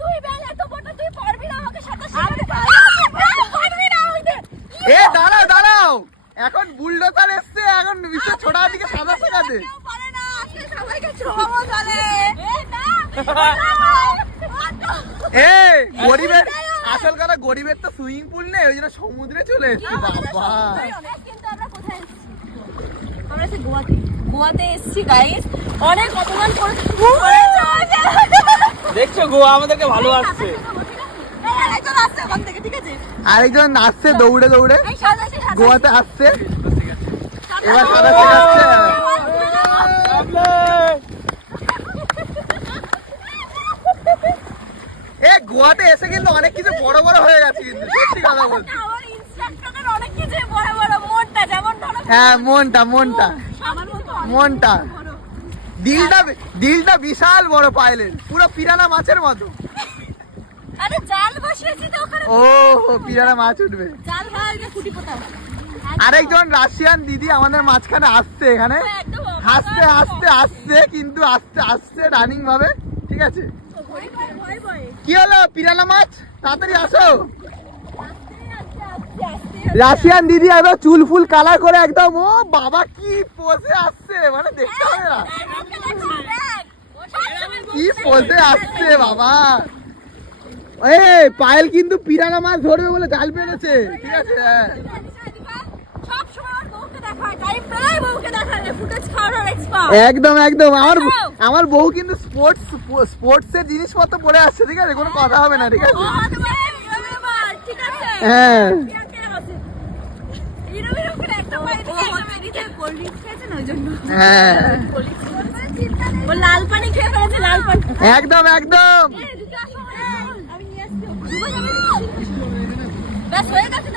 তুই বেল এত বড় তুই পারবি না আমাকে সাঁতার এ দাঁড়াও দাঁড়াও, এখন বুলডোজার এসছে, এখন বিশ্ব ছোড়া দিকে সাঁতার শেখাতে। পারে না আজকে সবাইকে ছোড়াবো চলে এই গরিবের আসল কথা, গরিবের তো সুইমিং পুল নেই, ওই জন্য সমুদ্রে চলে এসেছি। বাবা কিন্তু আমরা কোথায় এসেছি? আমরা এসেছি গোয়াতে এসেছি গাইস। অনেক অপমান করেছে। দেখছো গোয়া আমাদেরকে ভালোবাসছে। আরেকজন আসছে ওখান থেকে, ঠিক আছে? আরেকজন আসছে দৌড়ে দৌড়ে এই সাদা গোয়াতে আসছে, এবার সাঁতার শেখাচ্ছে। এ গোয়াতে এসে কিন্তু অনেক কিছু বড় বড় হয়ে গেছে, কিন্তু সত্যি কথা বলছি। আমার ইনস্ট্রাক্টরের অনেক কিছু বড় বড় মনটা যেমন ধরো হ্যাঁ মনটা মনটা আমার মতো মনটা দিলটা বিশাল বড় পাইলেন, পুরো পিরানা মাছের মতো। আরে জাল বসিয়েছি তো ওখানে। ও পিরানা মাছ উঠবে। জাল ভাঙা কুটি পোতা। আরেকজন রাশিয়ান দিদি আমাদের মাঝখানে আসছে, এখানে একদম হাসতে হাসতে আসছে, কিন্তু আস্তে আস্তে রানিং ভাবে, ঠিক আছে? ভয় ভয় কি হলো পিরানা মাছ, তাড়াতাড়ি আসো। রাশিয়ান দিদি একদম চুল ফুল কালার করে একদম, ও বাবা কি পোজে আসছে, মানে দেখতে হবে না কি পোজে আসছে বাবা। এই পায়েল কিন্তু পিরানা মাছ ধরবে বলে জাল পেরেছে, ঠিক আছে? সব সময় আমার বউকে দেখায়, টাইম পেলেই বউকে দেখায় ফুটেজ খাওয়ার এক্সপার্ট। একদম একদম, আমার বউ কিন্তু স্পোর্টস এর জিনিসপত্র পরে আসছে, ঠিক আছে? কোনো কথা হবে না, ঠিক আছে? ঠিক আছে হ্যাঁ হ্যাঁ লাল পানি খেয়ে ফেলেছে, লাল পানি একদম একদম। ব্যাস হয়ে গেছে।